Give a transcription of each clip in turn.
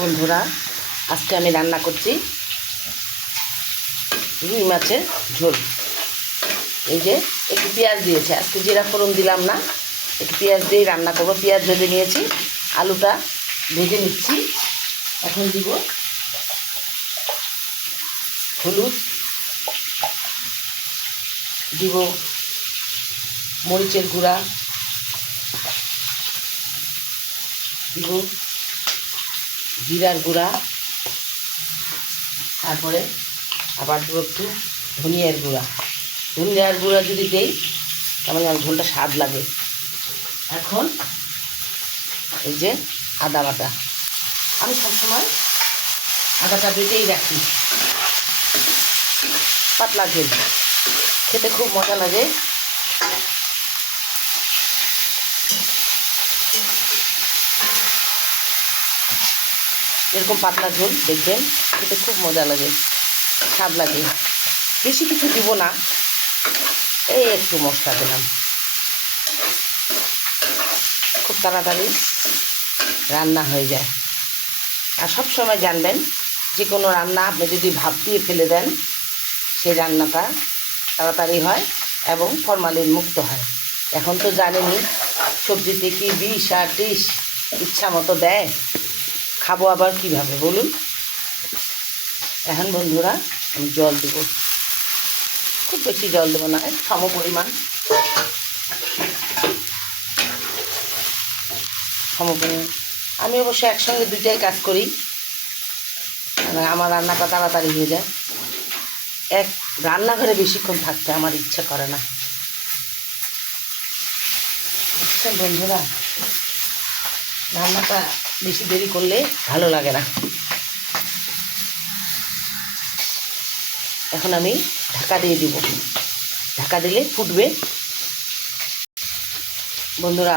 বন্ধুরা, আজকে আমি রান্না করছি রুই মাছের ঝোল। এই যে একটু পেঁয়াজ দিয়েছে, আজকে জিরা ফোড়ন দিলাম না, একটু পেঁয়াজ দিয়েই রান্না করবো। পেঁয়াজ ভেজে নিয়েছি, আলুটা ভেজে নিচ্ছি। এখন দিব হলুদ, দিব মরিচের গুঁড়া, দিব জিরার গুঁড়া, তারপরে আবার দেবো একটু ধনিয়ার গুঁড়া। ধনিয়ার গুঁড়া যদি দেই তাহলে আমার ঝোলটা স্বাদ লাগে। এখন এই যে আদা বাটা, আমি সবসময় আদাটা বেটেই রাখি। পাতলা ঝোল খেতে খুব মজা লাগে। এরকম পাতলা ঝোল দেখবেন খেতে খুব মজা লাগে, স্বাদ লাগে। বেশি কিছু দিব না, এই একটু মশলা দিলাম। খুব তাড়াতাড়ি রান্না হয়ে যায়। আর সব সময় জানবেন, যে কোনো রান্না আপনি যদি ভাপ দিয়ে ফেলে দেন, সেই রান্নাটা তাড়াতাড়ি হয় এবং ফরমালিন মুক্ত হয়। এখন তো জানেনই সবজিতে কি বিষ আর টিস ইচ্ছা মতো দেয়, খাবো আবার কিভাবে বলুন। এখন বন্ধুরা আমি জল দেবো, খুব বেশি জল দেবো না, সম পরিমাণ আমি অবশ্য একসঙ্গে দুইটাই কাজ করি, আমার রান্নাটা তাড়াতাড়ি হয়ে যায়। রান্নাঘরে বেশিক্ষণ থাকতে আমার ইচ্ছা করে না। আচ্ছা বন্ধুরা, রান্নাটা বেশি দেরি করলে ভালো লাগে না। এখন আমি ঢাকা দিয়ে দিব, ঢাকা দিলে ফুটবে। বন্ধুরা,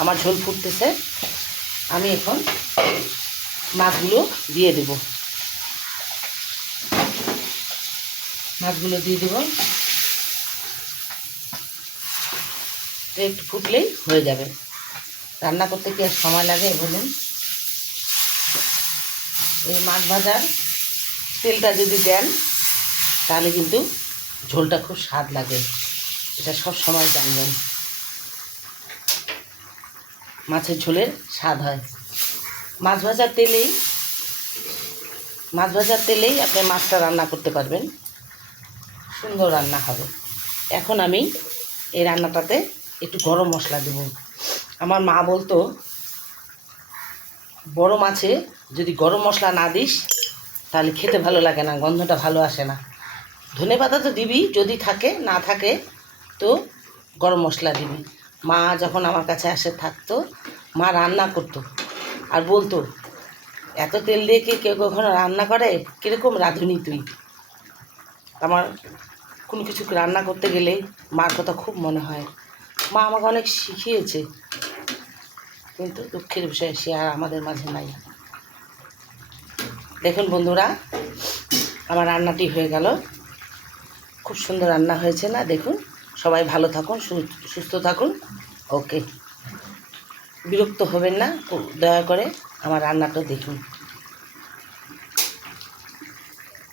আমার ঝোল ফুটতেছে, আমি এখন মাছগুলো দিয়ে দেব। মাছগুলো দিয়ে দেব, একটু ফুটলেই হয়ে যাবে। রান্না করতে কি আর সময় লাগে বলুন। এই মাছ ভাজার তেলটা যদি দেন তাহলে কিন্তু ঝোলটা খুব স্বাদ লাগে, এটা সব সময় জানবেন। মাছের ঝোলের স্বাদ হয় মাছ ভাজার তেলেই আপনি মাছটা রান্না করতে পারবেন, সুন্দর রান্না হবে। এখন আমি এই রান্নাটাতে একটু গরম মশলা দেব। আমার মা বলতো, বড় মাছে যদি গরম মশলা না দিস তাহলে খেতে ভালো লাগে না, গন্ধটা ভালো আসে না। ধনেপাতা তো দিবি যদি থাকে, না থাকে তো গরম মশলা দিবি। মা যখন আমার কাছে থাকতো, মা রান্না করতো আর বলতো, এত তেল দিয়ে কি কেউ কখনো রান্না করে, কীরকম রাঁধুনি তুই। আমার কোনো কিছু রান্না করতে গেলে মার কথা খুব মনে হয়। মা আমাকে অনেক শিখিয়েছে, কিন্তু দুঃখের বিষয় সে আর আমাদের মাঝে নাই। দেখুন বন্ধুরা, আমার রান্নাটি হয়ে গেল, খুব সুন্দর রান্না হয়েছে না? দেখুন, সবাই ভালো থাকুন, সুস্থ থাকুন। ওকে, বিরক্ত হবেন না, দয়া করে আমার রান্নাটা দেখুন।